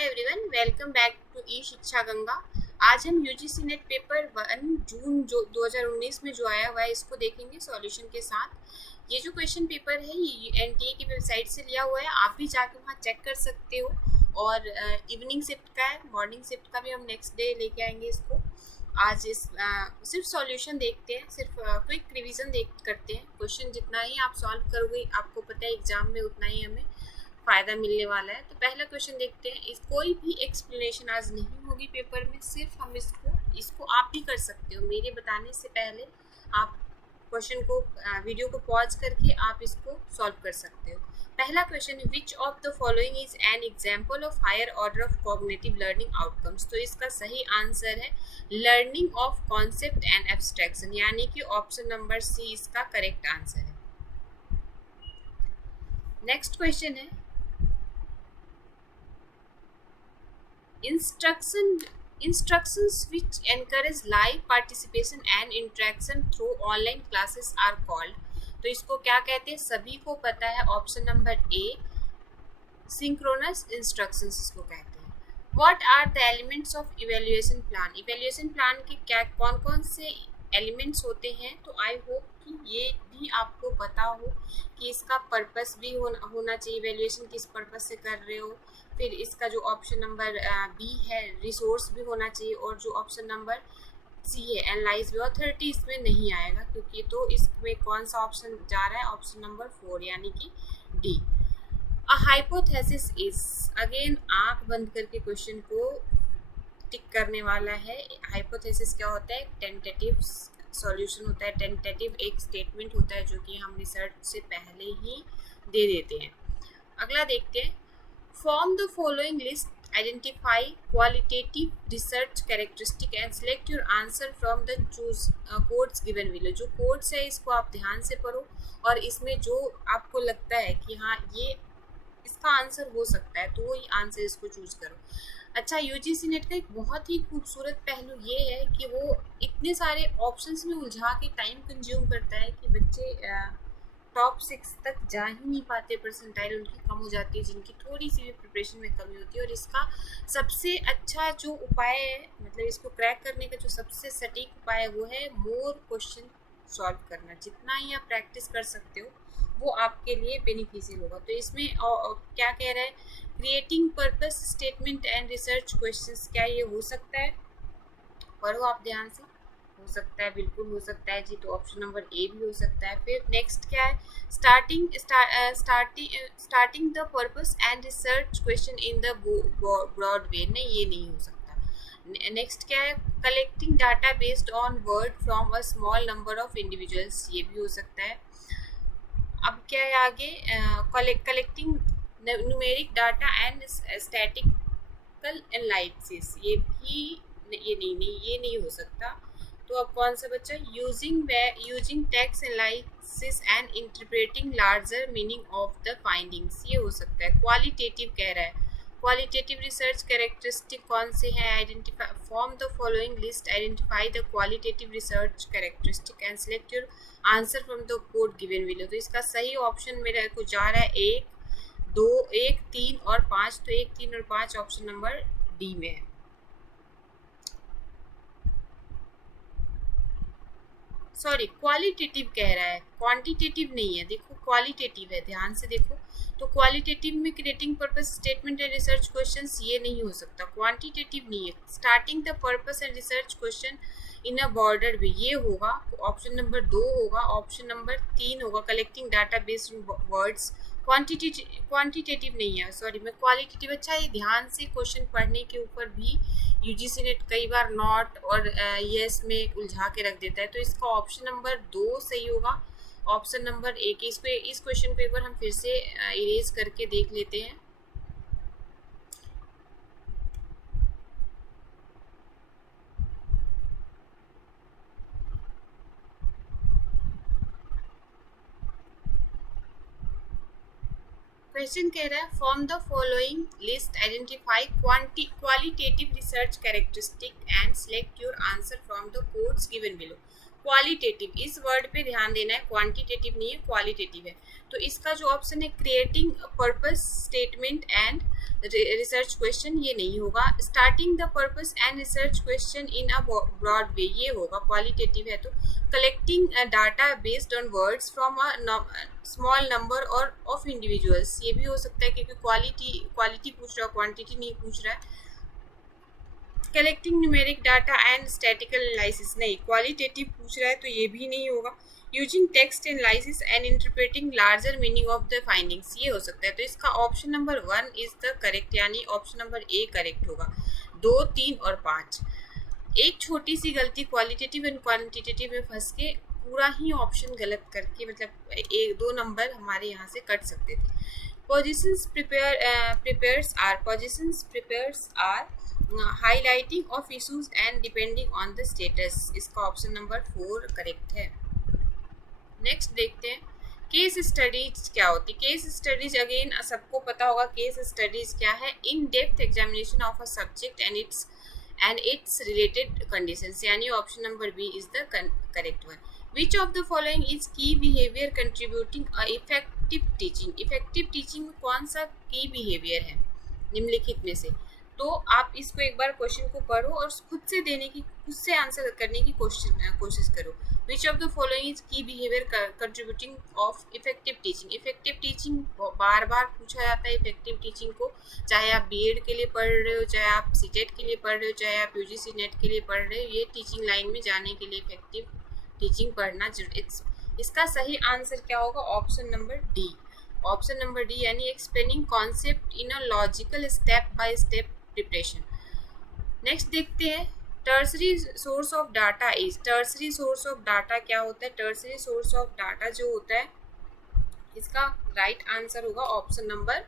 Hi everyone, welcome back to e Shiksha Ganga. आज हम UGC net paper 1 जून जो 2019 में जो आया हुआ है इसको देखेंगे सॉल्यूशन के साथ। ये जो क्वेश्चन पेपर है ये एनटीए की वेबसाइट से लिया हुआ है, आप भी जाके वहाँ चेक कर सकते हो। और इवनिंग शिफ्ट का है, मॉर्निंग शिफ्ट का भी हम नेक्स्ट डे लेके आएंगे इसको। आज इस सिर्फ सॉल्यूशन देखते हैं, सिर्फ क्विक रिवीजन करते हैं। क्वेश्चन जितना ही आप सॉल्व करोगे आपको पता है एग्जाम में उतना ही हमें फ़ायदा मिलने वाला है। तो पहला क्वेश्चन देखते हैं। इस कोई भी एक्सप्लेनेशन आज नहीं होगी पेपर में, सिर्फ हम इसको आप भी कर सकते हो। मेरे बताने से पहले आप क्वेश्चन को वीडियो को पॉज करके आप इसको सॉल्व कर सकते हो। पहला क्वेश्चन है, which of the following is an example of higher order of cognitive learning outcomes. तो इसका सही आंसर है learning of concept and abstraction, यानी कि ऑप्शन नंबर सी इसका करेक्ट आंसर है। नेक्स्ट क्वेश्चन है, instructions which encourage live participation and interaction through online classes are called। तो इसको क्या कहते हैं, सभी को पता है। Option number A synchronous instructions इसको कहते हैं। What are the elements of evaluation plan. Evaluation plan के क्या कौन कौन से एलिमेंट्स होते हैं। तो आई होप कि ये भी आपको पता हो कि इसका पर्पस भी होना चाहिए, इवेल्युएशन किस पर्पस से कर रहे हो। फिर इसका जो ऑप्शन नंबर बी है रिसोर्स भी होना चाहिए, और जो ऑप्शन नंबर सी है एनालाइज भी। अथॉरिटी इसमें नहीं आएगा क्योंकि तो इसमें कौन सा ऑप्शन जा रहा है, ऑप्शन नंबर 4 यानी कि D. A hypothesis is, again आंख बंद करके क्वेश्चन को टिक करने वाला है। हाइपोथेसिस क्या होता है, टेंटेटिव सॉल्यूशन होता है। टेंटेटिव एक स्टेटमेंट होता है जो कि हम रिसर्च से पहले ही दे देते हैं। अगला देखते हैं, form the following list, identify qualitative research characteristic and select your answer from the choose codes given below। जो कोड्स है इसको आप ध्यान से पढ़ो और इसमें जो आपको लगता है कि हाँ ये इसका आंसर हो सकता है तो वही आंसर इसको चूज करो। अच्छा, यूजीसी नेट का एक बहुत ही खूबसूरत पहलू ये है कि वो इतने सारे ऑप्शंस में उलझा के टाइम कंज्यूम करता है कि बच्चे टॉप 6 तक जा ही नहीं पाते, परसेंटाइल उनकी कम हो जाती है, जिनकी थोड़ी सी भी प्रिपरेशन में कमी होती है। और इसका सबसे अच्छा जो उपाय है, मतलब इसको क्रैक करने का जो सबसे सटीक उपाय है वो है मोर क्वेश्चन सॉल्व करना। जितना ही आप प्रैक्टिस कर सकते हो वो आपके लिए बेनिफिशियल होगा। तो इसमें क्या कह रहा है, creating purpose statement and research questions, क्या ये हो सकता है, पढ़ो आप ध्यान से। हो सकता है, बिल्कुल हो सकता है जी। तो ऑप्शन नंबर ए भी हो सकता है। फिर नेक्स्ट क्या है, starting the purpose and research question in the broad way, नहीं ये नहीं हो सकता। नेक्स्ट क्या है, collecting data based on word from a small number of individuals, ये भी हो सकता है। अब क्या है आगे, collecting numeric data and statical analysis, ये नहीं हो सकता। तो अब कौन सा बच्चा, using text analysis and interpreting larger meaning of the findings, ये हो सकता है। क्वालिटेटिव कह रहा है, क्वालिटेटिव रिसर्च कैरेक्टरिस्टिक कौन से हैं, identify form the following list, identify the qualitative research characteristic and select your answer from the code given below. तो इसका सही ऑप्शन मेरे को जा रहा है 1, 2, 1, 3 और 5। तो 1, 3 और 5 ऑप्शन नंबर डी में है। सॉरी, क्वालिटेटिव कह रहा है, क्वांटिटेटिव नहीं है। देखो क्वालिटेटिव है, ध्यान से देखो। तो क्वालिटेटिव में creating purpose statement and research questions, ये नहीं हो सकता। क्वांटिटेटिव नहीं है। Starting the purpose and research question in a border way, ये होगा। ऑप्शन नंबर 2 होगा। ऑप्शन नंबर 3 होगा, collecting data based on words. Quantitative नहीं है, सॉरी मैं क्वालिटेटिव। अच्छा, ये ध्यान से क्वेश्चन पढ़ने के ऊपर भी यूजीसी नेट कई बार नॉट और यस में उलझा के रख देता है। तो इसका ऑप्शन नंबर 2 सही होगा। ऑप्शन नंबर 1, इस क्वेश्चन को एक बार हम फिर से इरेज करके देख लेते हैं। क्वेश्चन कह रहा है, form the following list, identify qualitative research characteristic and select your answer from the codes given below. Qualitative, इस वर्ड पे ध्यान देना है, क्वांटिटेटिव नहीं है, क्वालिटेटिव है। तो इसका जो ऑप्शन है, creating purpose statement and research question ये नहीं होगा। Starting the purpose and research question in a broad way ये होगा, क्वालिटेटिव है तो collecting data based on words from a small number और ऑफ इंडिविजुअल्स, ये भी हो सकता है क्योंकि क्वालिटी पूछ रहा है, क्वांटिटी नहीं पूछ रहा है। Collecting numeric data and statical analysis, नहीं क्वालिटेटिव पूछ रहा है तो ये भी नहीं होगा। Using text analysis and interpreting larger meaning of the findings, ये हो सकता है। तो इसका option number 1 is the correct, यानी ऑप्शन नंबर ए करेक्ट होगा। 2, 3 और 5, एक छोटी सी गलती क्वालिटेटिव एंड क्वांटिटेटिव में फंस के पूरा ही ऑप्शन गलत करके मतलब एक 2 नंबर हमारे यहाँ से कट सकते थे। Positions prepares are highlighting of issues and depending on the status, इसका ऑप्शन नंबर 4 करेक्ट है। नेक्स्ट देखते हैं केस स्टडीज क्या होती है। केस स्टडीज अगेन सबको पता होगा केस स्टडीज क्या है, in depth examination of a subject and its related conditions, यानी option number B is the correct one. Which of the following is key behaviour contributing a effective teaching, effective teaching में कौन सा की behaviour है निम्नलिखित में से। तो आप इसको एक बार क्वेश्चन को पढ़ो और खुद से आंसर करने की कोशिश करो। Which of the following is key behaviour contributing of effective teaching, effective teaching बार बार पूछा जाता है इफेक्टिव टीचिंग को, चाहे आप बीएड के लिए पढ़ रहे हो, चाहे आप सीटेट के लिए पढ़ रहे हो, चाहे आप यूजीसी नेट के लिए पढ़ रहे हो, ये टीचिंग लाइन में जाने के लिए इफेक्टिव टीचिंग पढ़ना जरूरी। इसका सही आंसर क्या होगा, option number D, option number D, यानी explaining concept in a logical step by step preparation. Next देखते हैं tertiary source of data is, tertiary source of data क्या होता है। टर्सरी सोर्स ऑफ डाटा जो होता है इसका राइट आंसर होगा ऑप्शन नंबर,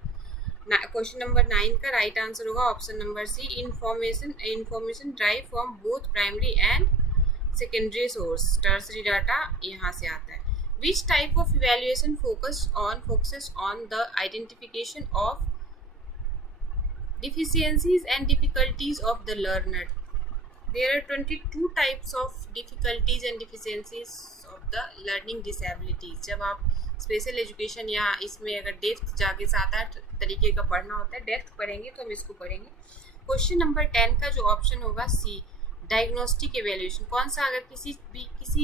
क्वेश्चन नंबर 9 का राइट आंसर होगा option number C, information drive from both primary and secondary source, tertiary data यहाँ से आता है। Which type of evaluation focuses on the identification of deficiencies and difficulties of the learner. There are 22 types of difficulties and deficiencies of the learning disabilities. जब आप special education या इसमें अगर depth जाके 7-8 तरीके का पढ़ना होता है, डेप्थ पढ़ेंगे तो हम इसको पढ़ेंगे। क्वेश्चन नंबर 10 का जो ऑप्शन होगा सी, डायग्नोस्टिक एवेल्यूएशन, कौन सा अगर किसी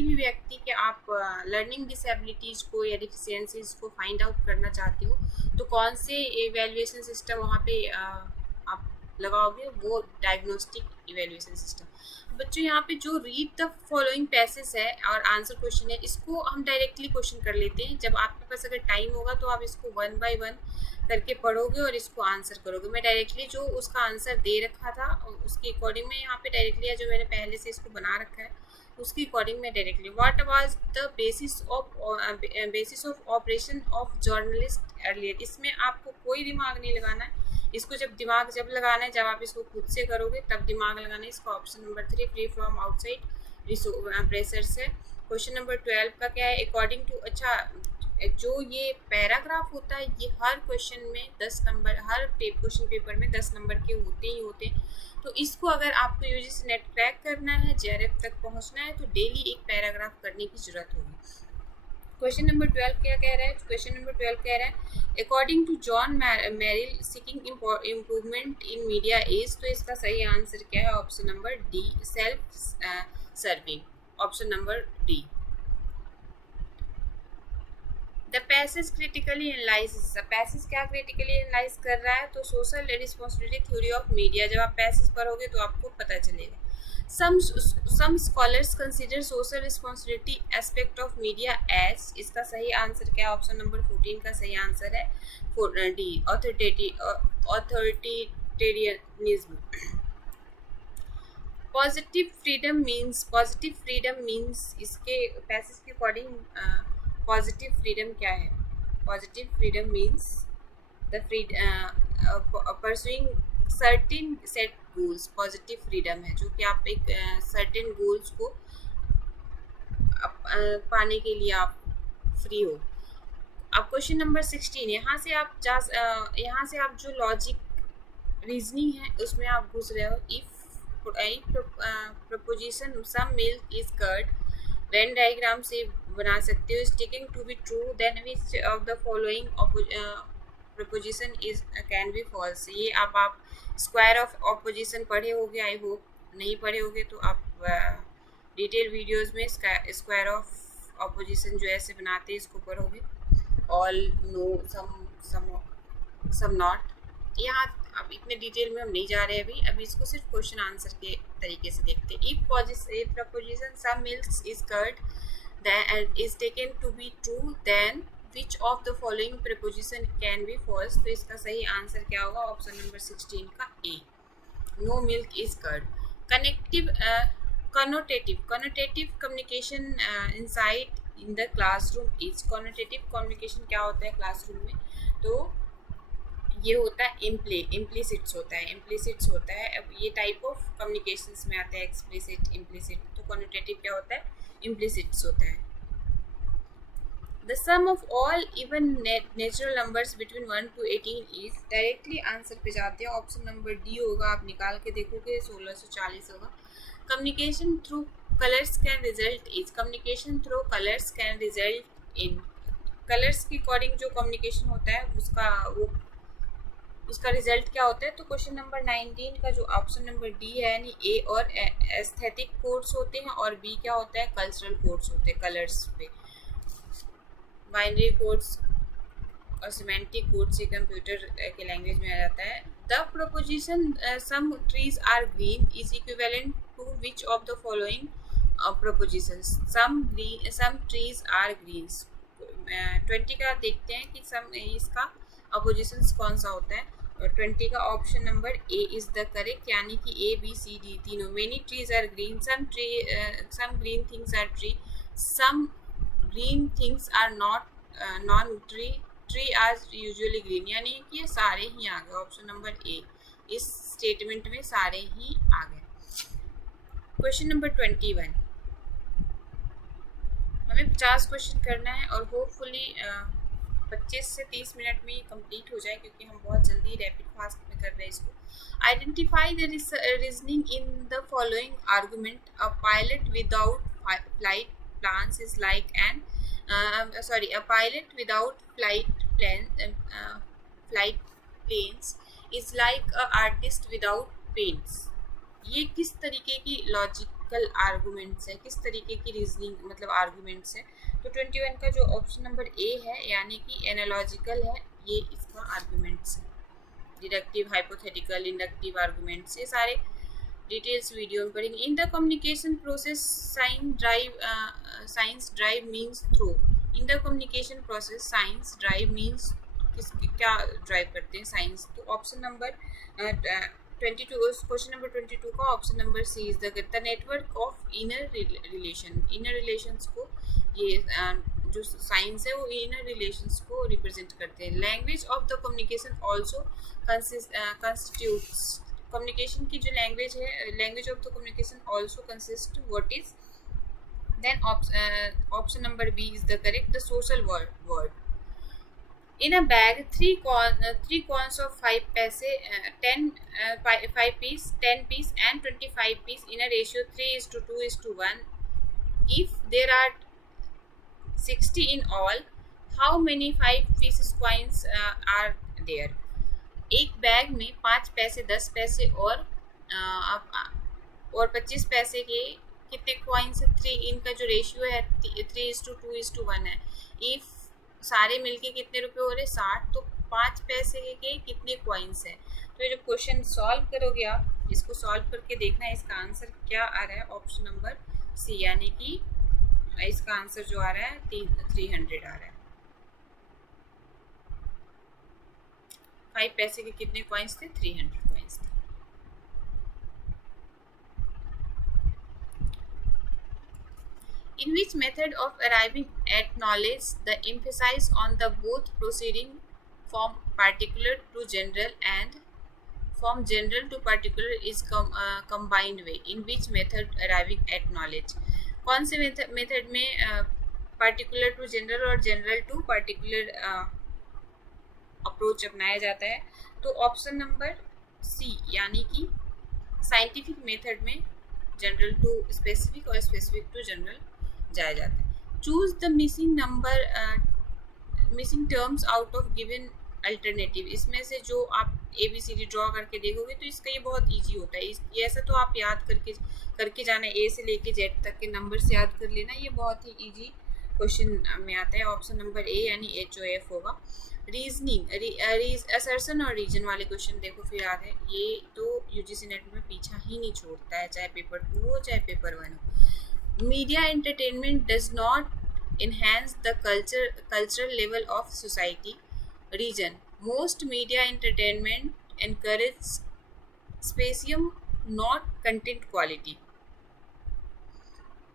भी व्यक्ति के आप लर्निंग डिसेबिलिटीज़ को या डिफिशियंसीज को फाइंड आउट करना चाहते हो तो कौन से एवेल्यूएशन सिस्टम वहाँ पे आप लगाओगे, वो डायग्नोस्टिक इवेल्युएशन सिस्टम। बच्चों यहाँ पे जो रीड द फॉलोइंग पैसेज है और आंसर क्वेश्चन है, इसको हम डायरेक्टली क्वेश्चन कर लेते हैं। जब आपके पास अगर टाइम होगा तो आप इसको 1 बाय 1 करके पढ़ोगे और इसको आंसर करोगे। मैं डायरेक्टली जो उसका आंसर दे रखा था उसके अकॉर्डिंग में यहाँ पे डायरेक्टली, जो मैंने पहले से इसको बना रखा है उसके अकॉर्डिंग में directly, what was the basis of operation of journalist earlier, इसमें आपको कोई दिमाग नहीं लगाना है। इसको जब लगाना है, जब आप इसको खुद से करोगे तब दिमाग लगाना है। इसका option number 3, free from outside pressure से। क्वेश्चन नंबर 12 का क्या है, अकॉर्डिंग टू, अच्छा जो ये पैराग्राफ होता है ये हर क्वेश्चन में 10 नंबर, हर क्वेश्चन पेपर में 10 नंबर के होते ही होते हैं। तो इसको अगर आपको यूजीसी नेट क्रैक करना है, जेआरएफ तक पहुंचना है तो डेली एक पैराग्राफ करने की जरूरत होगी। क्वेश्चन नंबर 12 क्या कह रहा है, क्वेश्चन नंबर 12 कह रहा है according to John Merrill seeking improvement in media age, तो इसका सही आंसर क्या है, option number D, self serving, option number D. The passage critically analysis, passage क्या क्रिटिकली एनालाइज कर रहा है, तो social responsibility theory of media. जब आप पैसेज पढ़ोगे तो आपको पता चलेगा। Some scholars consider social responsibility aspect of media as, इसका सही आंसर क्या है, ऑप्शन नंबर 14 का सही आंसर है D, authoritarianism. Positive freedom means इसके पैसेज के अकॉर्डिंग पॉजिटिव फ्रीडम क्या है, positive freedom means the pursuing certain set goals, positive freedom है जो कि आप एक सर्टेन गोल्स को पाने के लिए आप फ्री हो। अब क्वेश्चन नंबर 16, यहाँ से आप जो लॉजिक रीजनिंग है उसमें आप घुस रहे हो। If proposition some milk is curd, Venn diagram से बना सकते हो। Is taking to be true, then which of the following proposition is can be false. ये अब आप स्क्वायर ऑफ ऑपोजिशन पढ़े होगे, आई होप। नहीं पढ़े होगे तो आप डिटेल वीडियोस में स्क्वायर ऑफ ऑपोजिशन जो ऐसे बनाते हैं इसको पढ़ोगे। All, no, some not. यहाँ अब इतने डिटेल में हम नहीं जा रहे अभी इसको सिर्फ क्वेश्चन आंसर के तरीके से देखते हैं। If proposition some milk is curd then is taken to be true, then which of the following preposition can be false? तो इसका सही आंसर क्या होगा? ऑप्शन नंबर 16 का A, no milk is curd. Connective connotative communication inside in the classroom is। connotative communication क्या होता है classroom में? तो ये होता है इम्प्लिसिट्स होता है। अब ये टाइप ऑफ कम्युनिकेशंस में आता है, एक्सप्लिसिट, इम्प्लिसिट। तो कॉन्नोटेटिव क्या होता है? इम्प्लिसिट्स होता है। The sum of all even natural numbers between 1 to 18 is. Directly answer पे जाते हैं, ऑप्शन नंबर डी होगा। आप निकाल के देखोगे 1640 होगा। Communication through colours can result is. Communication through colours can result in. Colours के अकॉर्डिंग जो कम्युनिकेशन होता है उसका रिजल्ट क्या होता है? तो क्वेश्चन नंबर 19 का जो ऑप्शन नंबर डी है, यानी ए और एस्थेटिक कोड्स होते हैं और बी क्या होता है? कल्चरल कोड्स होते हैं कलर्स पे। बाइनरी कोड्स और सिमेंटिक कोड्स ये कंप्यूटर के लैंग्वेज में आ जाता है। The proposition some trees are green is equivalent to which of the following propositions? Some trees are green. 20 का देखते हैं कि इसका अपोजिशंस कौन सा होता है। 20 का option number A is the correct, यानी कि ए बी सी डी तीनों। Many trees are green, some green things are tree, some green things are non tree are usually green, यानी कि ये सारे ही आ गए। ऑप्शन नंबर ए, इस स्टेटमेंट में सारे ही आ गए। क्वेश्चन नंबर 21, हमें 50 क्वेश्चन करना है और होपफुली 25 से 30 मिनट में ये कंप्लीट हो जाए, क्योंकि हम बहुत जल्दी रैपिड फास्ट में कर रहे हैं इसको। Identify the reasoning in the following argument. A pilot without flight plans is like an a pilot without flight planes is like a artist without paints। ये किस तरीके की लॉजिकल आर्गुमेंट्स है, किस तरीके की रीजनिंग मतलब आर्गुमेंट्स है? तो 21 का जो ऑप्शन नंबर ए है, यानी कि एनालॉजिकल है, ये इसका आर्गुमेंट्स है। डिडक्टिव, हाइपोथेटिकल, इंडक्टिव आर्गुमेंट्स, ये सारे डिटेल्स वीडियो में पढ़ेंगे। In the communication process science drive means through. In the communication process science drive means क्या ड्राइव करते हैं? साइंस। तो ऑप्शन नंबर 22, क्वेश्चन नंबर 22 का option number C is the network of inner relation. Inner relations को ये जो science है वो इनर रिलेशंस को रिप्रेजेंट करते हैं। Language of the communication also constitutes. Communication की जो लैंग्वेज है, language of the communication also consist, what is? Then option number B is the correct, the social word. In a bag, three coins of 5 paise, 5 piece, 10 piece, and 25 piece in a ratio 3:2:1. If there are 60 in all, how many 5 pieces coins are there? एक bag में 5 पैसे, 10 पैसे और 25 पैसे के कितने coins है? 3। इनका जो रेशियो है 3:2:1 है। इफ सारे मिलके कितने रुपए हो रहे? 60। तो 5 पैसे के कितने कॉइन्स हैं? तो ये जो क्वेश्चन सॉल्व करोगे आप, इसको सॉल्व करके देखना है इसका आंसर क्या आ रहा है। ऑप्शन नंबर सी, यानी कि इसका आंसर जो आ रहा है 300 आ रहा है। 5 पैसे के कितने कॉइन्स थे? 300 कॉइन्स थे। In which method of arriving at knowledge the emphasis on the both proceeding from particular to general and from general to particular is combined way? In which method arriving at knowledge? कौन से method में particular to general और general to particular approach अपनाया जाता है? तो option number सी, यानी कि साइंटिफिक मेथड में जनरल टू स्पेसिफिक और स्पेसिफिक टू जनरल जाया जाता है। Choose the missing terms out of given alternative, इसमें से जो आप ABCD ड्रॉ करके देखोगे तो इसका ये बहुत इजी होता है। ये ऐसा तो आप याद करके जाना, ए से लेके जेड तक के नंबर से याद कर लेना, ये बहुत ही इजी क्वेश्चन में आता है। ऑप्शन नंबर ए यानी HOF होगा। रीजनिंग, असर्शन और रीजन वाले क्वेश्चन देखो फिर आ गए। ये तो UGC नेट में पीछा ही नहीं छोड़ता है, चाहे पेपर 2 हो चाहे पेपर 1 हो। Media entertainment does not enhance the cultural level of society. Reason: most media entertainment encourage spatium, not content quality.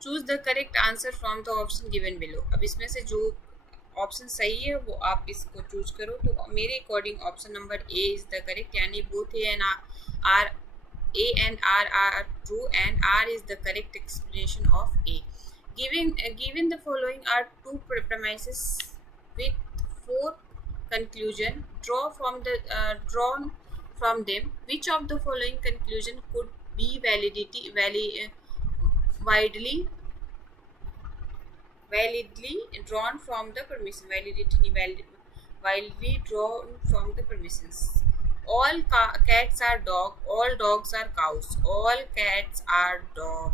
Choose the correct answer from the option given below. अब इसमें से जो ऑप्शन सही है वो आप इसको चूज करो। तो मेरे according option number A is the correct, यानी both A and R are true and R is the correct explanation of A. Given the following are two premises with 4 conclusion, drawn from them. Which of the following conclusion could be validly drawn from the permission? Validly drawn from the permissions. All cats are dog. All dogs are cows. All cats are dog.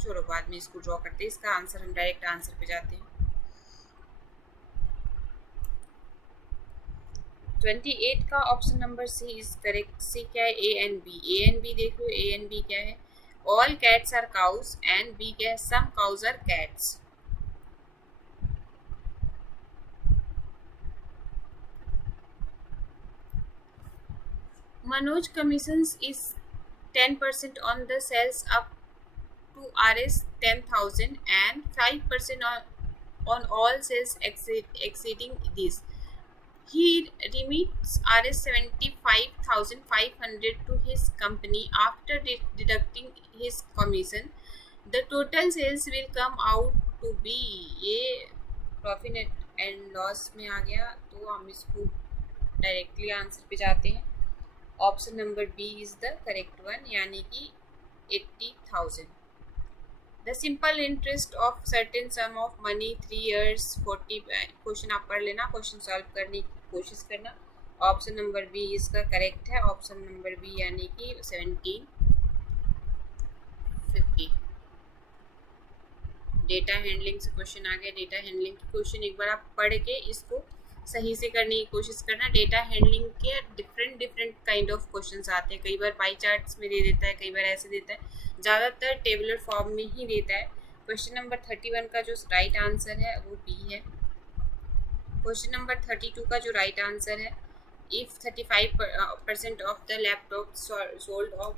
छोड़ो, बाद में इसको draw करते हैं। इसका answer हम direct answer पे जाते हैं। 28 का option number C is correct. C क्या है? A and B। A and B देख लो, A and B क्या है? All cats are cows and B क्या है? Some cows are cats. Manoj commissions is 10% on the sales up to Rs 10,000 and 5% on all sales exceeding this. He remits Rs 75,500 to his company after deducting his commission. The total sales will come out to be, ये profit and loss में आ गया, तो हम इसको directly answer पे जाते हैं। Option number B is the correct one, यानी कि 80,000। The simple interest of certain sum of money 3 years 40। Question आप पढ़ लेना, क्वेश्चन सॉल्व करने की कोशिश करना। ऑप्शन नंबर बी इसका करेक्ट है। ऑप्शन नंबर बी यानी कि 1750। डेटा हैंडलिंग से क्वेश्चन आ गया। डेटा हैंडलिंग की क्वेश्चन एक बार आप पढ़ के इसको सही से करने की कोशिश करना। डेटा हैंडलिंग के डिफरेंट काइंड ऑफ क्वेश्चंस आते हैं। कई बार पाई चार्ट्स में दे देता है, कई बार ऐसे देता है, ज़्यादातर टेबुलर फॉर्म में ही देता है। क्वेश्चन नंबर 31 का जो राइट आंसर है वो बी है। क्वेश्चन नंबर 32 का जो राइट आंसर है, if 35% of the laptop sold of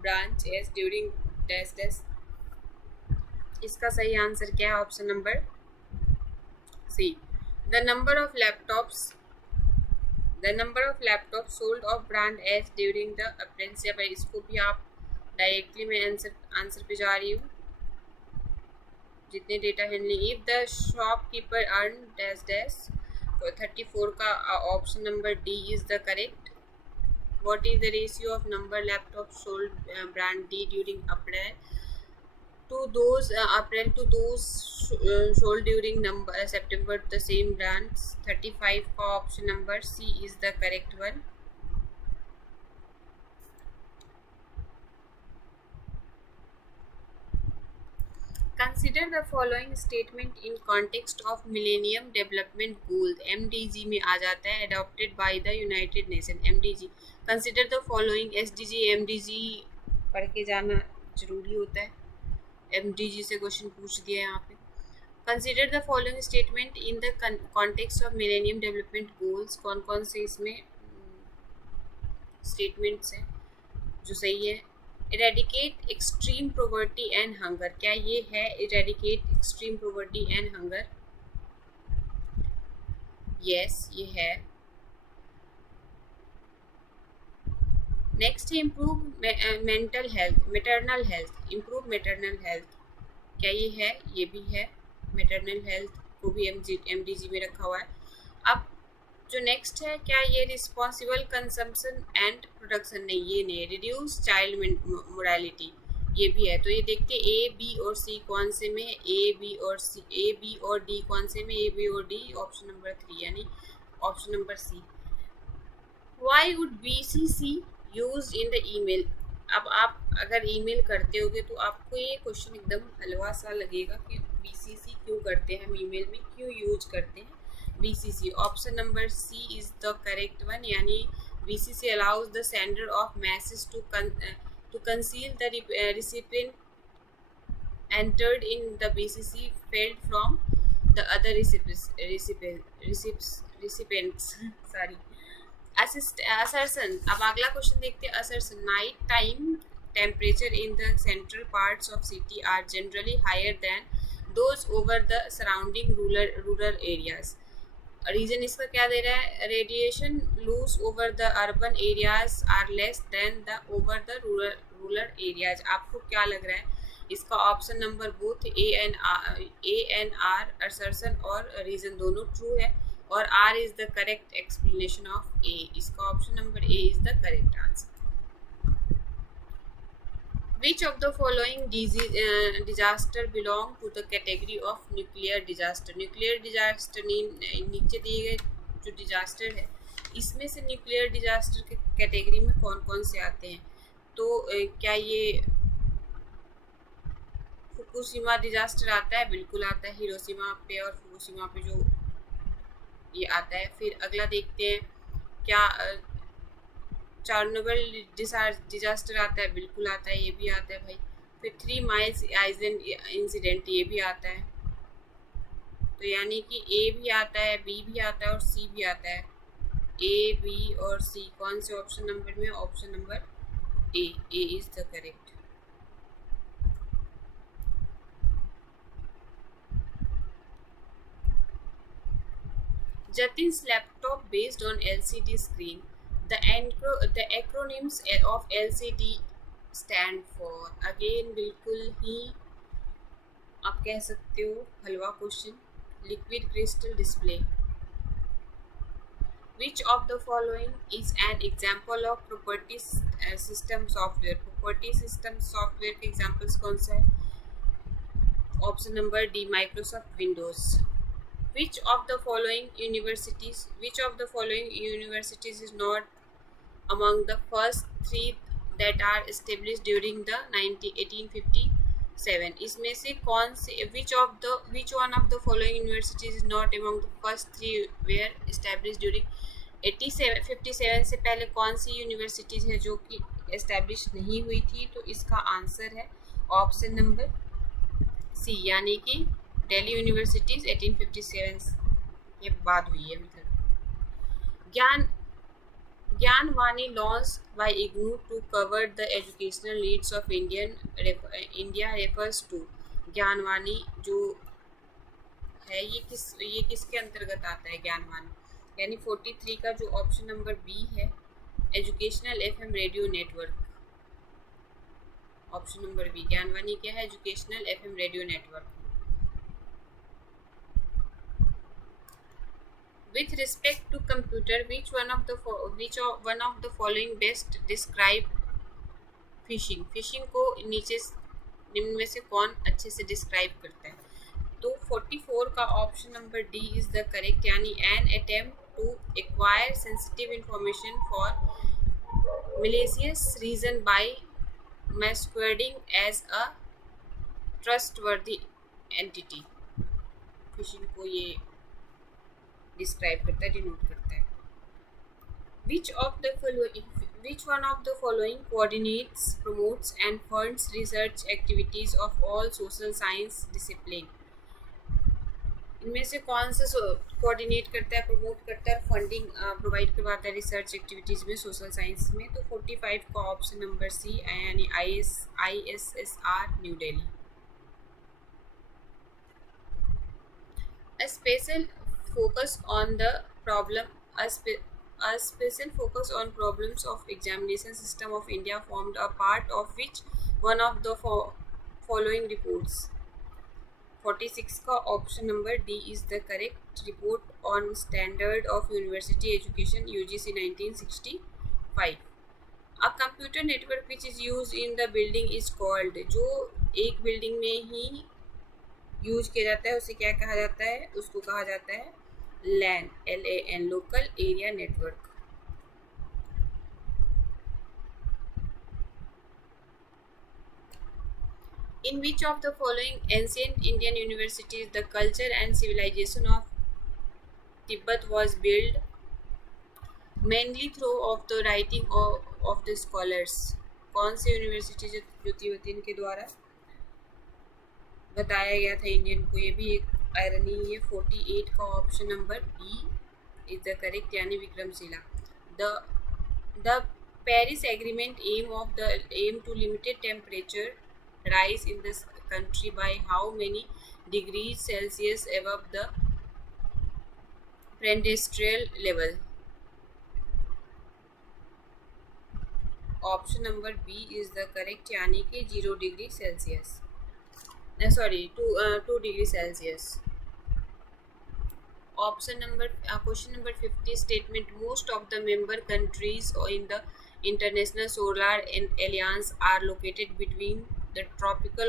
branch as during dash dash, इसका सही आंसर क्या है? Option number C. The number of laptops sold of brand X during the apprenticeship है। इसको भी आप डायरेक्टली मैं आंसर पे जा रही हूँ। जितने data handling, if the shopkeeper earn dash dash, 34 का option number D is the correct. What is the ratio of number laptop sold brand D during April to those sold during September the same brands? 35 का option number C is the correct one. Consider the following statement in context of Millennium Development Goals, MDG में आ जाता है, adopted by the United Nations। MDG, consider the following, SDG MDG पढ़ के जाना जरूरी होता है। MDG से क्वेश्चन पूछ दिया है यहाँ पे। Consider the following statement in the context of millennium development goals. कौन कौन से इसमें स्टेटमेंट्स हैं जो सही है? Eradicate extreme poverty and hunger, क्या ये है eradicate extreme poverty and hunger? Yes, ये है। नेक्स्ट है improve mental health, maternal health, improve maternal health, क्या ये है? ये भी है। मैटरनल हेल्थ को भी MDG में रखा हुआ है। अब जो नेक्स्ट है, क्या ये रिस्पॉन्सिबल कंजम्पशन एंड प्रोडक्शन? नहीं, ये नहीं। रिड्यूस चाइल्ड मोरालिटी, ये भी है। तो ये देखते हैं ए बी और सी कौन से में है, ए बी और सी, ए बी और डी कौन से में, ए बी और डी ऑप्शन नंबर 3 यानी option number C. Why would B C C use in the email. अब आप अगर ईमेल करते होगे तो आपको ये क्वेश्चन एकदम हलवा सा लगेगा कि बी सी सी क्यों करते हैं, हम ईमेल में क्यों यूज करते हैं B C C. Option number C is the correct one, यानी B C C allows the sender of message to conceal the recipient entered in the BCC field from the other recipients. Sorry. Assertion. अब अगला question देखते हैं। assertion. Night time temperature in the central parts of city are generally higher than those over the surrounding rural areas. Reason इसका क्या दे रहा है, radiation lose over the urban areas are less than the over the rural areas. आपको क्या लग रहा है, इसका option number both A and R assertion और रीजन दोनों ट्रू है और R is the correct explanation of A. इसका option number A is the correct answer. Which of the following disaster belong to the category of nuclear disaster? Nuclear disaster नीचे दिए गए जो disaster है इसमें से न्यूक्लियर डिजास्टर के category में कौन कौन से आते हैं? तो क्या ये फुकुशिमा डिजास्टर आता है? बिल्कुल आता है, हिरोशिमा पे और फुकुशिमा पे जो ये आता है। फिर अगला देखते हैं, क्या चार्नोबिल डिजास्टर आता है? बिल्कुल आता है, ये भी आता है भाई। फिर 3 माइल्स आइलैंड इंसिडेंट, ये भी आता है। तो यानी कि ए भी आता है, बी भी आता है और सी भी आता है। ए बी और सी कौन से ऑप्शन नंबर में? Option number A is the correct. Jatin's laptop based on LCD screen. The acronyms of LCD stand for, again बिल्कुल ही आप कह सकते हो हलवा question, liquid crystal display. Which of the following is an example of property system software? Property system software के examples कौन सा है? Option number D Microsoft Windows. Which of the following universities is not among the first 3 that are established during the 1857? इसमें से कौन से which one of the following universities is not among the first 3 were established during 1857? से पहले कौन सी universities है जो कि एस्टेब्लिश नहीं हुई थी? तो इसका आंसर है ऑप्शन नंबर सी, यानी कि दिल्ली यूनिवर्सिटीज 1857 के बाद हुई है। मतलब Gyanvani launch by IGNOU to cover the educational needs of India refers to. Gyanvani जो है ये किसके अंतर्गत आता है? ज्ञानवाणी यानी 43 का जो ऑप्शन नंबर बी है, educational FM radio network. Option number B Gyanvani क्या है? Educational FM radio network. With respect to computer, which one of the following best describe phishing? Phishing को निम्न में से कौन अच्छे से डिस्क्राइब करता है? तो 44 का option number D is the correct, यानी an attempt to acquire sensitive information for malicious reason by masquerading as a trustworthy entity। Phishing को ये डिस्क्राइब करता है, डिनोट करता है। Which one of the following coordinates, promotes and funds research activities of all social science discipline? इनमें से कौन सा कोऑर्डिनेट करता है, प्रमोट करता है, फंडिंग प्रोवाइड करवाता है रिसर्च एक्टिविटीज़ में, सोशल साइंस में? तो 45 का ऑप्शन नंबर सी यानी ISSR new Delhi. A special focus on problems of examination system of India formed a part of which one of the following reports? 46 का option number D is the correct, report on standard of university education UGC 1965। A computer network which is use in the building is called, जो एक building में ही use किया जाता है उसे क्या कहा जाता है, उसको कहा जाता है लैन, LAN, local area network. In which of the following ancient Indian universities the culture and civilization of Tibet was built mainly through of the writing of the scholars? कौन सी यूनिवर्सिटी जो तिब्बतियन के द्वारा बताया गया था इंडियन को, ये भी एक आयरनी है। 48 का option number B is the correct, यानी Vikramshila. The the Paris agreement aim to limited temperature rise in this country by how many degrees Celsius above the pre-industrial level? Option number B is the correct, यानी कि 0 degree Celsius, sorry 2 degree Celsius. Question number 50 statement, most of the member countries in the International Solar Alliance are located between the Tropic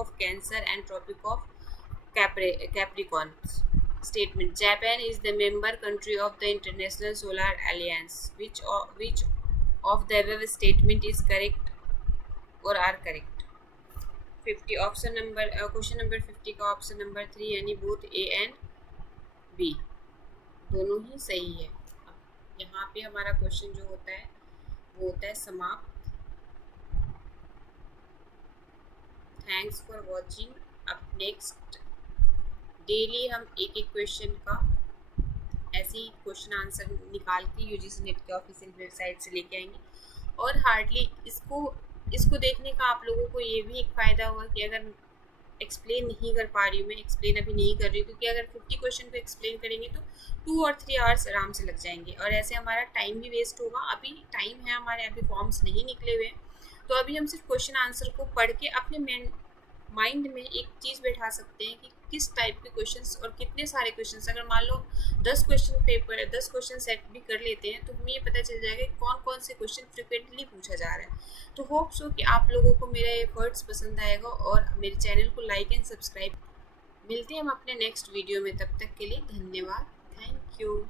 of Cancer and Tropic of Capricorn. Statement, Japan is the member country of the International Solar Alliance. Which of the above statement is correct or are correct? 50 question number 50 का option number 3 यानी both A and B दोनों ही सही है। अब यहाँ पे हमारा question जो होता है वो होता है समाप्त। Thanks for watching. अब नेक्स्ट डेली हम एक एक क्वेश्चन का ऐसे ही क्वेश्चन आंसर निकाल के UGC नेट के ऑफिशियल वेबसाइट से लेके आएंगे। और हार्डली इसको देखने का आप लोगों को ये भी एक फ़ायदा हुआ कि अगर एक्सप्लेन नहीं कर पा रही हूँ, मैं एक्सप्लेन अभी नहीं कर रही हूँ, क्योंकि अगर 50 क्वेश्चन को एक्सप्लेन करेंगे तो 2 और 3 आवर्स आराम से लग जाएंगे और ऐसे हमारा टाइम भी वेस्ट होगा। अभी टाइम है हमारे, अभी फॉर्म्स नहीं निकले हुए हैं, तो अभी हम सिर्फ क्वेश्चन आंसर को पढ़ के अपने माइंड में एक चीज़ बैठा सकते हैं कि किस टाइप के क्वेश्चंस और कितने सारे क्वेश्चंस, अगर मान लो 10 क्वेश्चन सेट भी कर लेते हैं तो हमें ये पता चल जाएगा कौन कौन से क्वेश्चन फ्रिक्वेंटली पूछा जा रहा है। तो होप सो कि आप लोगों को मेरा एफर्ट्स पसंद आएगा और मेरे चैनल को लाइक एंड सब्सक्राइब। मिलते हैं हम अपने नेक्स्ट वीडियो में, तब तक के लिए धन्यवाद, थैंक यू।